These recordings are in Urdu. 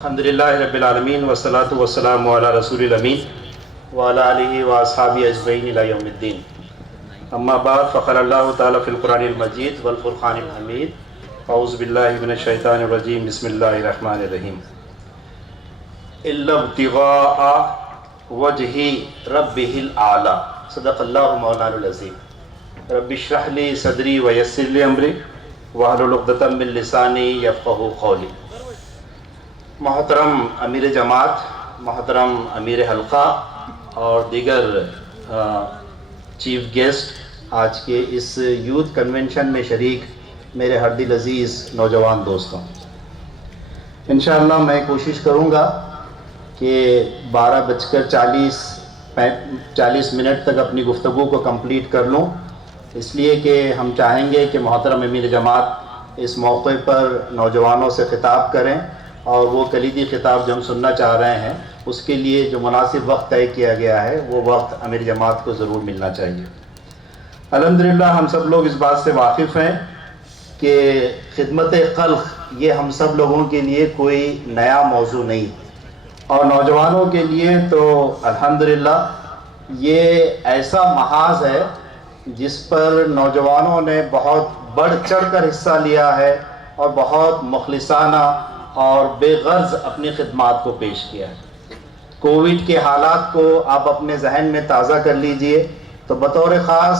الحمدللہ رب العالمین والصلاة والسلام علی رسول الامین وعلی آلہ واصحابہ اجمعین الی یوم الدین اما بعد فقال اللہ تعالی فی القرآن المجید والفرقان الحمید اعوذ باللہ من الشیطان الرجیم بسم اللہ الرحمن الرحیم الا ابتغاء وجہ ربہ الاعلی صدق اللہ مولانا العظیم رب اشرح لی صدری ویسر لی امری واحلل عقدۃ من لسانی یفقہوا قولی۔ محترم امیر جماعت، محترم امیر حلقہ اور دیگر چیف گیسٹ، آج کے اس یوتھ کنونشن میں شریک میرے ہر دل عزیز نوجوان دوستوں، انشاءاللہ میں کوشش کروں گا کہ 12:40 تک اپنی گفتگو کو کمپلیٹ کر لوں، اس لیے کہ ہم چاہیں گے کہ محترم امیر جماعت اس موقع پر نوجوانوں سے خطاب کریں، اور وہ کلیدی خطاب جو ہم سننا چاہ رہے ہیں اس کے لیے جو مناسب وقت طے کیا گیا ہے وہ وقت امیر جماعت کو ضرور ملنا چاہیے۔ الحمدللہ ہم سب لوگ اس بات سے واقف ہیں کہ خدمت خلق یہ ہم سب لوگوں کے لیے کوئی نیا موضوع نہیں، اور نوجوانوں کے لیے تو الحمدللہ یہ ایسا محاذ ہے جس پر نوجوانوں نے بہت بڑھ چڑھ کر حصہ لیا ہے اور بہت مخلصانہ اور بے غرض اپنی خدمات کو پیش کیا ہے۔ کووڈ کے حالات کو آپ اپنے ذہن میں تازہ کر لیجئے تو بطور خاص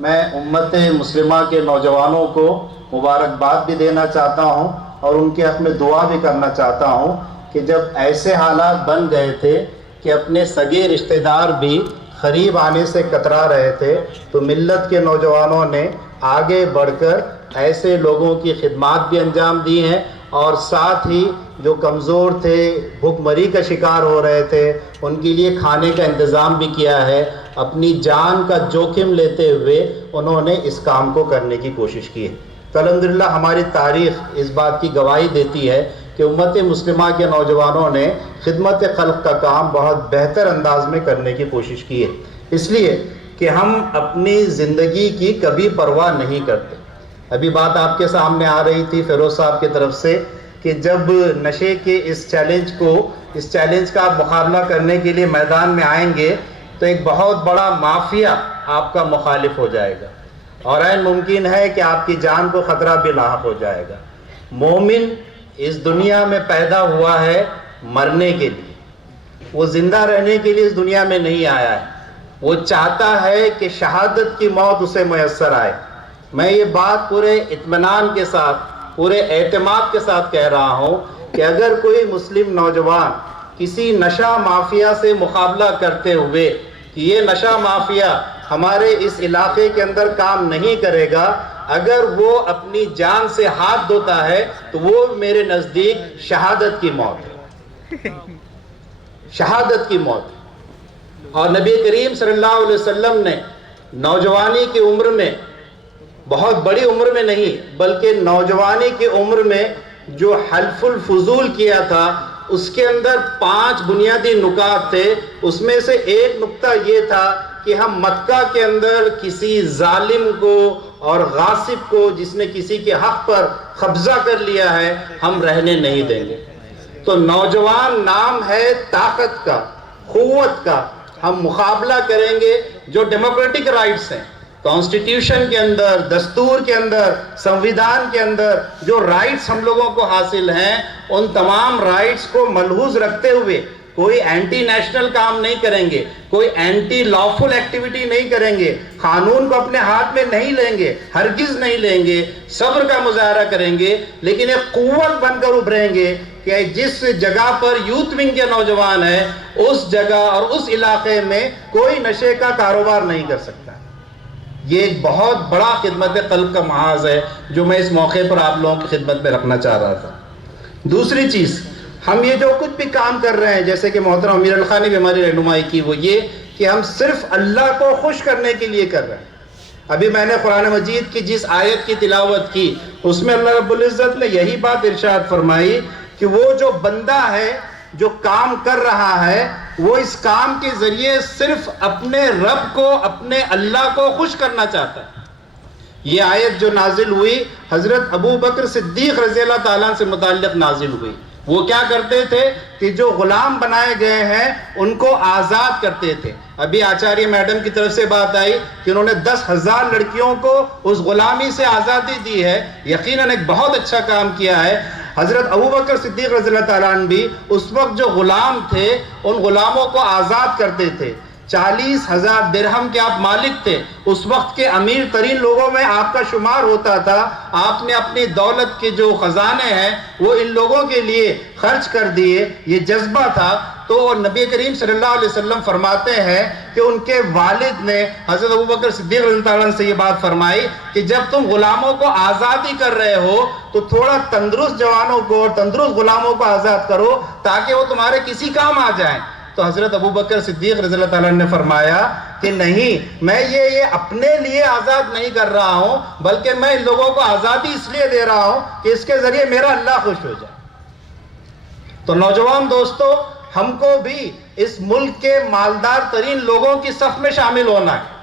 میں امت مسلمہ کے نوجوانوں کو مبارکباد بھی دینا چاہتا ہوں اور ان کے حق میں دعا بھی کرنا چاہتا ہوں کہ جب ایسے حالات بن گئے تھے کہ اپنے سگے رشتہ دار بھی قریب آنے سے کترا رہے تھے تو ملت کے نوجوانوں نے آگے بڑھ کر ایسے لوگوں کی خدمات بھی انجام دی ہیں، اور ساتھ ہی جو کمزور تھے، بھوک مری کا شکار ہو رہے تھے، ان کے لیے کھانے کا انتظام بھی کیا ہے۔ اپنی جان کا جوخم لیتے ہوئے انہوں نے اس کام کو کرنے کی کوشش کی ہے۔ تو الحمدللہ ہماری تاریخ اس بات کی گواہی دیتی ہے کہ امت مسلمہ کے نوجوانوں نے خدمت خلق کا کام بہت بہتر انداز میں کرنے کی کوشش کی ہے، اس لیے کہ ہم اپنی زندگی کی کبھی پرواہ نہیں کرتے۔ ابھی بات آپ کے سامنے آ رہی تھی فیروز صاحب کی طرف سے کہ جب نشے کے اس چیلنج کا آپ مقابلہ کرنے کے لیے میدان میں آئیں گے تو ایک بہت بڑا مافیا آپ کا مخالف ہو جائے گا، اور عین ممکن ہے کہ آپ کی جان کو خطرہ بھی لاحق ہو جائے گا۔ مومن اس دنیا میں پیدا ہوا ہے مرنے کے لیے، وہ زندہ رہنے کے لیے اس دنیا میں نہیں آیا ہے، وہ چاہتا ہے کہ شہادت کی موت اسے میسر آئے۔ میں یہ بات پورے اطمینان کے ساتھ، پورے اعتماد کے ساتھ کہہ رہا ہوں کہ اگر کوئی مسلم نوجوان کسی نشہ مافیا سے مقابلہ کرتے ہوئے کہ یہ نشہ مافیا ہمارے اس علاقے کے اندر کام نہیں کرے گا، اگر وہ اپنی جان سے ہاتھ دھوتا ہے تو وہ میرے نزدیک شہادت کی موت ہے، شہادت کی موت ہے۔ اور نبی کریم صلی اللہ علیہ وسلم نے نوجوانی کی عمر میں، بہت بڑی عمر میں نہیں بلکہ نوجوانی کی عمر میں جو حلف الفضول کیا تھا اس کے اندر 5 بنیادی نکات تھے۔ اس میں سے ایک نکتہ یہ تھا کہ ہم مکہ کے اندر کسی ظالم کو اور غاصب کو جس نے کسی کے حق پر قبضہ کر لیا ہے ہم رہنے نہیں دیں گے۔ تو نوجوان نام ہے طاقت کا، قوت کا۔ ہم مقابلہ کریں گے جو ڈیموکریٹک رائٹس ہیں، کانسٹیٹیوشن کے اندر، دستور کے اندر، سنویدھان کے اندر جو رائٹس ہم لوگوں کو حاصل ہیں، ان تمام رائٹس کو ملحوظ رکھتے ہوئے کوئی اینٹی نیشنل کام نہیں کریں گے، کوئی اینٹی لافل ایکٹیویٹی نہیں کریں گے، قانون کو اپنے ہاتھ میں نہیں لیں گے، ہرگز نہیں لیں گے، صبر کا مظاہرہ کریں گے، لیکن ایک قوت بن کر ابھریں گے کہ جس جگہ پر یوتھ ونگ کے نوجوان ہیں اس جگہ اور اس علاقے میں کوئی نشے کا کاروبار نہیں کر سکتا۔ یہ ایک بہت بڑا خدمت خلق کا محاذ ہے جو میں اس موقع پر آپ لوگوں کی خدمت میں رکھنا چاہ رہا تھا۔ دوسری چیز، ہم یہ جو کچھ بھی کام کر رہے ہیں، جیسے کہ محترم امیر الخا نے بھی ہماری رہنمائی کی، وہ یہ کہ ہم صرف اللہ کو خوش کرنے کے لیے کر رہے ہیں۔ ابھی میں نے قرآن مجید کی جس آیت کی تلاوت کی اس میں اللہ رب العزت نے یہی بات ارشاد فرمائی کہ وہ جو بندہ ہے جو کام کر رہا ہے وہ اس کام کے ذریعے صرف اپنے رب کو، اپنے اللہ کو خوش کرنا چاہتا ہے۔ یہ آیت جو نازل ہوئی حضرت ابو بکر صدیق رضی اللہ تعالیٰ سے متعلق نازل ہوئی، وہ کیا کرتے تھے کہ جو غلام بنائے گئے ہیں ان کو آزاد کرتے تھے. ابھی آچاریہ میڈم کی طرف سے بات آئی کہ انہوں نے 10,000 لڑکیوں کو اس غلامی سے آزادی دی ہے. یقیناً ایک بہت اچھا کام کیا ہے. حضرت ابوبکر صدیق رضی اللہ تعالیٰ عنہ بھی اس وقت جو غلام تھے ان غلاموں کو آزاد کرتے تھے. 40,000 درہم کے آپ مالک تھے. اس وقت کے امیر ترین لوگوں میں آپ کا شمار ہوتا تھا. آپ نے اپنی دولت کے جو خزانے ہیں وہ ان لوگوں کے لیے خرچ کر دیے. یہ جذبہ تھا. تو نبی کریم صلی اللہ علیہ وسلم فرماتے ہیں کہ ان کے والد نے حضرت ابوبکر صدیق رضی اللہ عنہ سے یہ بات فرمائی کہ جب تم غلاموں کو آزادی کر رہے ہو تو تھوڑا تندرست جوانوں کو اور تندرست غلاموں کو آزاد کرو تاکہ وہ تمہارے کسی کام آ جائیں. تو حضرت ابوبکر صدیق رضی اللہ تعالیٰ نے فرمایا کہ نہیں، میں یہ اپنے لیے آزاد نہیں کر رہا ہوں، بلکہ میں ان لوگوں کو آزادی اس لیے دے رہا ہوں کہ اس کے ذریعے میرا اللہ خوش ہو جائے. تو نوجوان دوستو، ہم کو بھی اس ملک کے مالدار ترین لوگوں کی صف میں شامل ہونا ہے،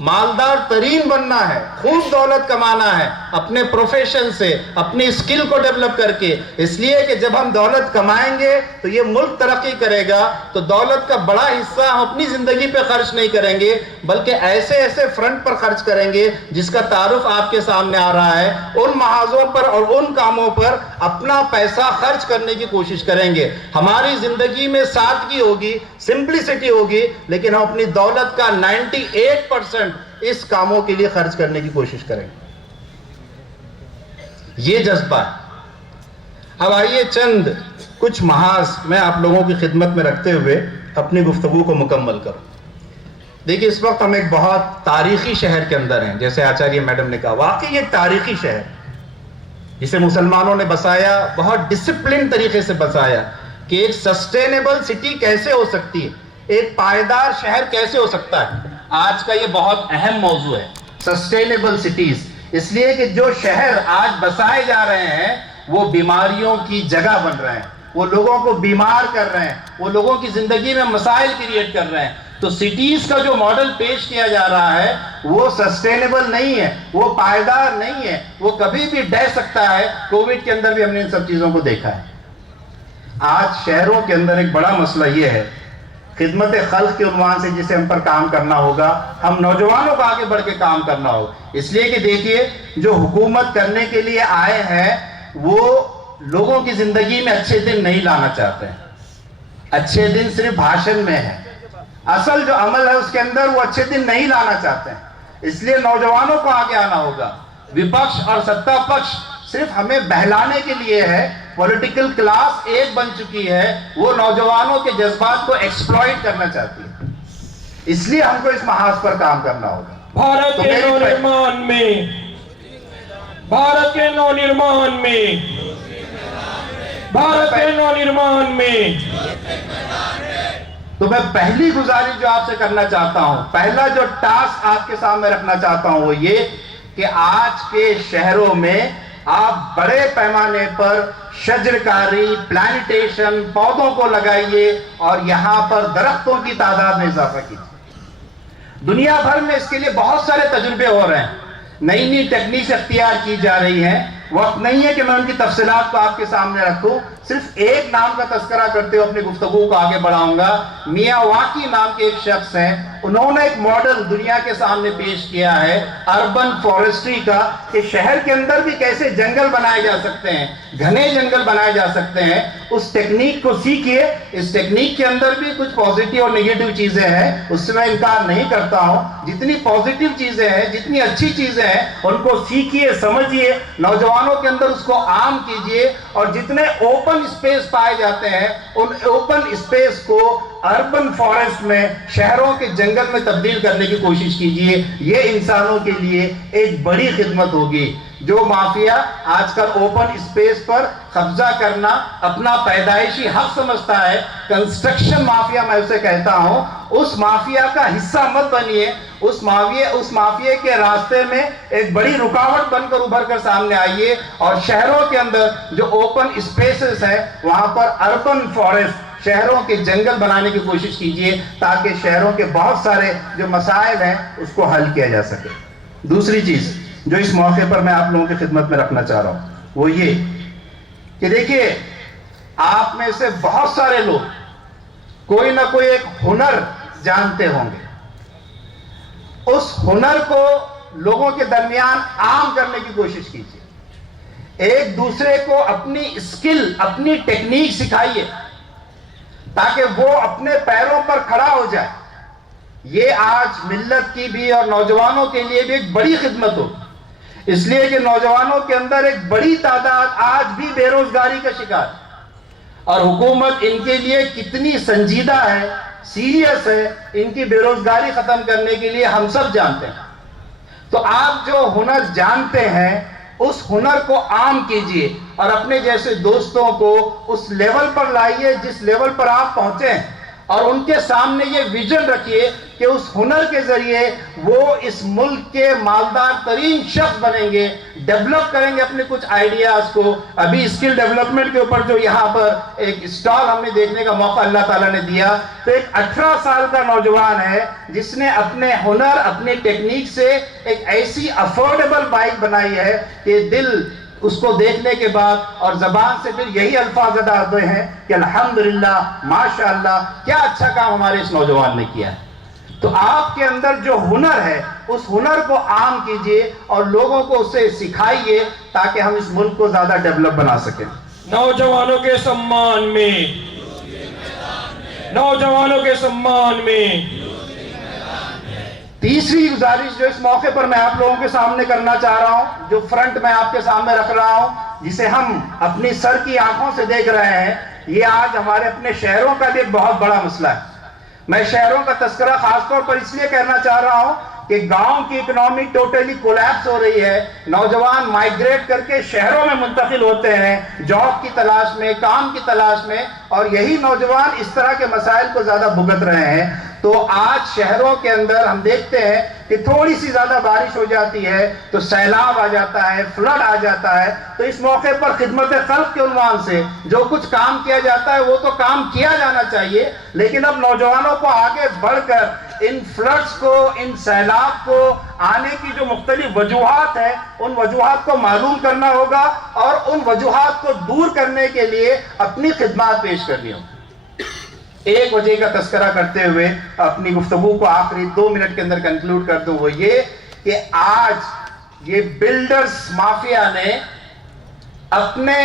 مالدار ترین بننا ہے، خوب دولت کمانا ہے اپنے پروفیشن سے، اپنی اسکل کو ڈیولپ کر کے. اس لیے کہ جب ہم دولت کمائیں گے تو یہ ملک ترقی کرے گا. تو دولت کا بڑا حصہ ہم اپنی زندگی پہ خرچ نہیں کریں گے بلکہ ایسے فرنٹ پر خرچ کریں گے جس کا تعارف آپ کے سامنے آ رہا ہے. ان محاذوں پر اور ان کاموں پر اپنا پیسہ خرچ کرنے کی کوشش کریں گے. ہماری زندگی میں سادگی ہوگی، سمپلسٹی ہوگی، لیکن ہم اپنی دولت کا 98% اس کاموں کے لیے خرچ کرنے کی کوشش کریں. یہ جذبہ ہے. اب آئیے چند کچھ محاذ میں آپ لوگوں کی خدمت میں رکھتے ہوئے اپنی گفتگو کو مکمل کروں. دیکھیے، اس وقت ہم ایک بہت تاریخی شہر کے اندر ہیں. جیسے آچاریہ میڈم نے کہا، واقعی ایک تاریخی شہر جسے مسلمانوں نے بسایا، بہت ڈسپلن طریقے سے بسایا کہ ایک سسٹینیبل سٹی کیسے ہو سکتی ہے، ایک پائیدار شہر کیسے ہو سکتا ہے. آج کا یہ بہت اہم موضوع ہے، سسٹینیبل سٹیز. اس لیے کہ جو شہر آج بسائے جا رہے ہیں وہ بیماریوں کی جگہ بن رہے ہیں، وہ لوگوں کو بیمار کر رہے ہیں، وہ لوگوں کی زندگی میں مسائل کریٹ کر رہے ہیں. تو سٹیز کا جو ماڈل پیش کیا جا رہا ہے وہ سسٹینیبل نہیں ہے، وہ پائیدار نہیں ہے، وہ کبھی بھی ڈہ سکتا ہے. کووڈ کے اندر بھی ہم نے ان سب چیزوں کو دیکھا ہے. آج شہروں کے اندر ایک بڑا مسئلہ یہ ہے، خدمت خلق کے عنوان سے جسے ہم پر کام کرنا ہوگا، ہم نوجوانوں کو آگے بڑھ کے کام کرنا ہوگا. اس لیے کہ دیکھیے، جو حکومت کرنے کے لیے آئے ہیں وہ لوگوں کی زندگی میں اچھے دن نہیں لانا چاہتے ہیں. اچھے دن صرف بھاشن میں ہے، اصل جو عمل ہے اس کے اندر وہ اچھے دن نہیں لانا چاہتے ہیں. اس لیے نوجوانوں کو آگے آنا ہوگا. وپکش اور ستا پکش صرف ہمیں بہلانے کے لیے ہے. پولیٹیکل کلاس ایک بن چکی ہے، وہ نوجوانوں کے جذبات کو ایکسپلائٹ کرنا چاہتی ہے. اس لیے ہم کو اس محاذ پر کام کرنا ہوگا. بھارت کے نونرمان میں تو میں پہلی گزارش جو آپ سے کرنا چاہتا ہوں، پہلا جو ٹاسک آپ کے سامنے رکھنا چاہتا ہوں وہ یہ کہ آج کے شہروں میں آپ بڑے پیمانے پر شجرکاری، پلانٹیشن، پودوں کو لگائیے اور یہاں پر درختوں کی تعداد میں اضافہ کیجیے. دنیا بھر میں اس کے لیے بہت سارے تجربے ہو رہے ہیں، نئی ٹیکنیکس اختیار کی جا رہی ہیں. وقت نہیں ہے کہ میں ان کی تفصیلات کو آپ کے سامنے رکھوں. صرف ایک نام کا تذکرہ کرتے ہوئے اپنی گفتگو کو آگے بڑھاؤں گا. میاواکی نام کے ایک شخص ہیں، انہوں نے ایک ماڈل دنیا کے سامنے پیش کیا ہے اربن فارسٹری کا، کہ شہر کے اندر بھی کیسے جنگل بنائے جا سکتے ہیں، گھنے جنگل بنائے جا سکتے ہیں. اس ٹیکنیک کو سیکھیے. اس ٹیکنیک کے اندر بھی کچھ پازیٹیو اور نیگیٹو چیزیں ہیں، اس سے میں انکار نہیں کرتا ہوں. جتنی پازیٹیو چیزیں ہیں، جتنی اچھی چیزیں ہیں، ان کو سیکھیے، سمجھیے، نوجوانوں کے اندر اس کو عام کیجیے. اور جتنے اوپن اسپیس پائے جاتے ہیں ان اوپن اسپیس کو اربن فارسٹ میں، شہروں کے جنگل میں تبدیل کرنے کی کوشش کیجیے. یہ انسانوں کے لیے ایک بڑی خدمت ہوگی. جو مافیا آج کل اوپن اسپیس پر قبضہ کرنا اپنا پیدائشی حق سمجھتا ہے، کنسٹرکشن مافیا میں اسے کہتا ہوں، اس مافیا کا حصہ مت بنیے. اس مافیا کے راستے میں ایک بڑی رکاوٹ بن کر ابھر کر سامنے آئیے اور شہروں کے اندر جو اوپن اسپیسز ہیں وہاں پر اربن فارسٹ، شہروں کے جنگل بنانے کی کوشش کیجیے تاکہ شہروں کے بہت سارے جو مسائل ہیں اس کو حل کیا جا سکے. دوسری چیز جو اس موقع پر میں آپ لوگوں کی خدمت میں رکھنا چاہ رہا ہوں وہ یہ کہ دیکھیے، آپ میں سے بہت سارے لوگ کوئی نہ کوئی ایک ہنر جانتے ہوں گے. اس ہنر کو لوگوں کے درمیان عام کرنے کی کوشش کیجیے. ایک دوسرے کو اپنی اسکل، اپنی ٹیکنیک سکھائیے تاکہ وہ اپنے پیروں پر کھڑا ہو جائے. یہ آج ملت کی بھی اور نوجوانوں کے لیے بھی ایک بڑی خدمت ہو، اس لیے کہ نوجوانوں کے اندر ایک بڑی تعداد آج بھی بے روزگاری کا شکار ہے، اور حکومت ان کے لیے کتنی سنجیدہ ہے، سیریس ہے ان کی بے روزگاری ختم کرنے کے لیے ہم سب جانتے ہیں. تو آپ جو ہنر جانتے ہیں اس ہنر کو عام کیجئے اور اپنے جیسے دوستوں کو اس لیول پر لائیے جس لیول پر آپ پہنچے ہیں، اور ان کے سامنے یہ ویژن رکھیے کہ اس ہنر کے ذریعے وہ اس ملک کے مالدار ترین شخص بنیں گے، ڈیولپ کریں گے اپنے کچھ آئیڈیاز کو. ابھی اسکل ڈیولپمنٹ کے اوپر جو یہاں پر ایک اسٹال ہم نے دیکھنے کا موقع اللہ تعالیٰ نے دیا، تو ایک 18 سال کا نوجوان ہے جس نے اپنے ہنر، اپنے ٹیکنیک سے ایک ایسی افورڈیبل بائک بنائی ہے کہ دل اس کو دیکھنے کے بعد اور زبان سے پھر یہی الفاظ ادا ہوتے ہیں کہ الحمدللہ، ماشاءاللہ، کیا اچھا کام ہمارے اس نوجوان نے کیا ہے. تو آپ کے اندر جو ہنر ہے اس ہنر کو عام کیجئے اور لوگوں کو اسے سکھائیے تاکہ ہم اس ملک کو زیادہ ڈیولپ بنا سکیں. نوجوانوں کے سمان میں، نوجوانوں کے سمان میں تیسری گزارش جو اس موقع پر میں آپ لوگوں کے سامنے کرنا چاہ رہا ہوں، جو فرنٹ میں آپ کے سامنے رکھ رہا ہوں، جسے ہم اپنی سر کی آنکھوں سے دیکھ رہے ہیں، یہ آج ہمارے اپنے شہروں کا بھی ایک بہت بڑا مسئلہ ہے. میں شہروں کا تذکرہ خاص طور پر اس لیے کرنا چاہ رہا ہوں کہ گاؤں کی اکنامی ٹوٹلی کولیپس ہو رہی ہے. نوجوان مائیگریٹ کر کے شہروں میں منتقل ہوتے ہیں جاب کی تلاش میں، کام کی تلاش میں، اور یہی نوجوان اس طرح کے مسائل کو زیادہ بھگت رہے ہیں. تو آج شہروں کے اندر ہم دیکھتے ہیں کہ تھوڑی سی زیادہ بارش ہو جاتی ہے تو سیلاب آ جاتا ہے، فلڈ آ جاتا ہے. تو اس موقع پر خدمت خلق کے عنوان سے جو کچھ کام کیا جاتا ہے وہ تو کام کیا جانا چاہیے، لیکن اب نوجوانوں کو آگے بڑھ کر ان فلڈز کو، ان سیلاب کو آنے کی جو مختلف وجوہات ہیں ان وجوہات کو معلوم کرنا ہوگا اور ان وجوہات کو دور کرنے کے لیے اپنی خدمات پیش کرنی ہوگی. ایک وجہ کا تذکرہ کرتے ہوئے اپنی گفتگو کو آخری 2 منٹ کے اندر کنکلوڈ کر دوں، وہ یہ کہ آج یہ بلڈرز مافیا نے اپنے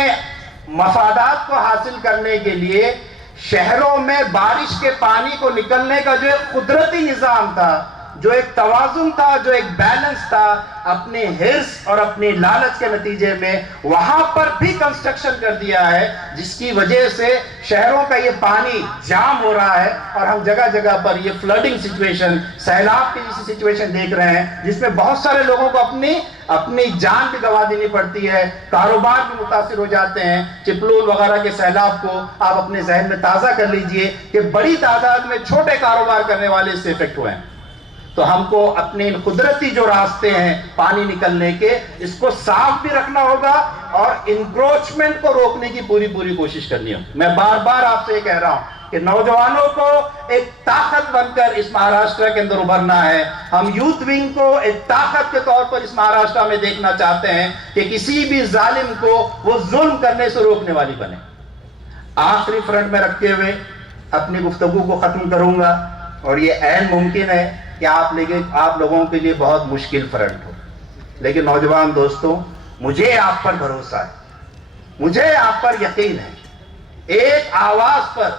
مفادات کو حاصل کرنے کے لیے شہروں میں بارش کے پانی کو نکلنے کا جو ایک قدرتی نظام تھا، جو ایک توازن تھا، جو ایک بیلنس تھا، اپنے حرص اور اپنی لالچ کے نتیجے میں وہاں پر بھی کنسٹرکشن کر دیا ہے، جس کی وجہ سے شہروں کا یہ پانی جام ہو رہا ہے اور ہم جگہ جگہ پر یہ فلڈنگ سچویشن، سیلاب کی جیسی سچویشن دیکھ رہے ہیں، جس میں بہت سارے لوگوں کو اپنی جان بھی گنوا دینی پڑتی ہے، کاروبار بھی متاثر ہو جاتے ہیں. چپلون وغیرہ کے سیلاب کو آپ اپنے ذہن میں تازہ کر لیجئے کہ بڑی تعداد میں چھوٹے کاروبار کرنے والے اس سے افیکٹ ہوئے ہیں. تو ہم کو اپنے ان قدرتی جو راستے ہیں پانی نکلنے کے، اس کو صاف بھی رکھنا ہوگا اور انکروچمنٹ کو روکنے کی پوری کوشش کرنی ہوگی. میں بار بار آپ سے یہ کہہ رہا ہوں کہ نوجوانوں کو ایک طاقت بن کر اس مہاراشٹر کے اندر ابھرنا ہے. ہم یوتھ ونگ کو ایک طاقت کے طور پر اس مہاراشٹر میں دیکھنا چاہتے ہیں کہ کسی بھی ظالم کو وہ ظلم کرنے سے روکنے والی بنے. آخری فرنٹ میں رکھتے ہوئے اپنی گفتگو کو ختم کروں گا، اور یہ عین ممکن ہے کہ آپ لوگوں کے لیے بہت مشکل فرنٹ ہو، لیکن نوجوان دوستوں، مجھے آپ پر بھروسہ ہے، مجھے آپ پر یقین ہے. ایک آواز پر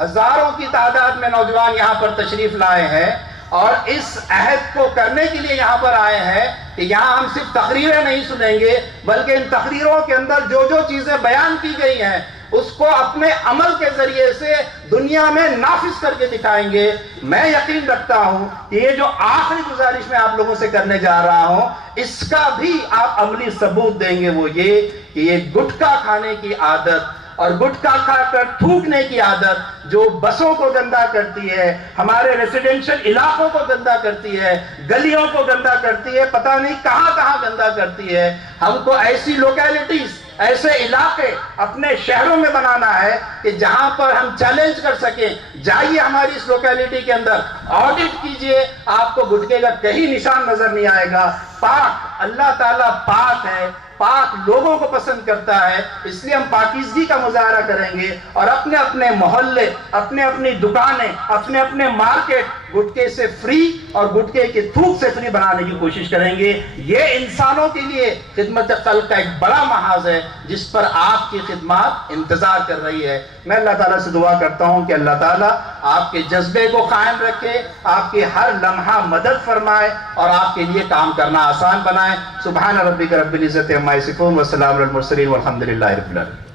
ہزاروں کی تعداد میں نوجوان یہاں پر تشریف لائے ہیں اور اس عہد کو کرنے کے لیے یہاں پر آئے ہیں کہ یہاں ہم صرف تقریریں نہیں سنیں گے، بلکہ ان تقریروں کے اندر جو چیزیں بیان کی گئی ہیں اس کو اپنے عمل کے ذریعے سے دنیا میں نافذ کر کے دکھائیں گے. میں یقین رکھتا ہوں کہ یہ جو آخری گزارش میں آپ لوگوں سے کرنے جا رہا ہوں اس کا بھی آپ عملی ثبوت دیں گے. وہ یہ کہ یہ گٹکا کھانے کی عادت اور گٹکا کھا کر تھوکنے کی عادت جو بسوں کو گندا کرتی ہے، ہمارے ریزیڈنشل علاقوں کو گندا کرتی ہے، گلیوں کو گندا کرتی ہے، پتہ نہیں کہاں گندا کرتی ہے. ہم کو ایسی لوکیلٹیز، ایسے علاقے اپنے شہروں میں بنانا ہے کہ جہاں پر ہم چیلنج کر سکیں. جائیے ہماری اس لوکیلٹی کے اندر، آڈٹ کیجئے، آپ کو گٹکے کا کہیں نشان نظر نہیں آئے گا. پاک، اللہ تعالیٰ پاک ہے، پاک لوگوں کو پسند کرتا ہے، اس لیے ہم پاکیزگی کا مظاہرہ کریں گے اور اپنے اپنے محلے، اپنے اپنی دکانیں، اپنے اپنے مارکیٹ گٹکے سے فری اور گٹکے کے تھوک سے فری بنانے کی کوشش کریں گے۔ یہ انسانوں کے لیے خدمت خلق کا ایک بڑا محاذ ہے جس پر آپ کی خدمات انتظار کر رہی ہے۔ میں اللہ تعالیٰ سے دعا کرتا ہوں کہ اللہ تعالیٰ آپ کے جذبے کو قائم رکھے، آپ کے ہر لمحہ مدد فرمائے اور آپ کے لیے کام کرنا آسان بنائے۔ سبحان ربک رب العزت عما یصفون وسلام علی المرسلین والحمد للہ رب العالمین۔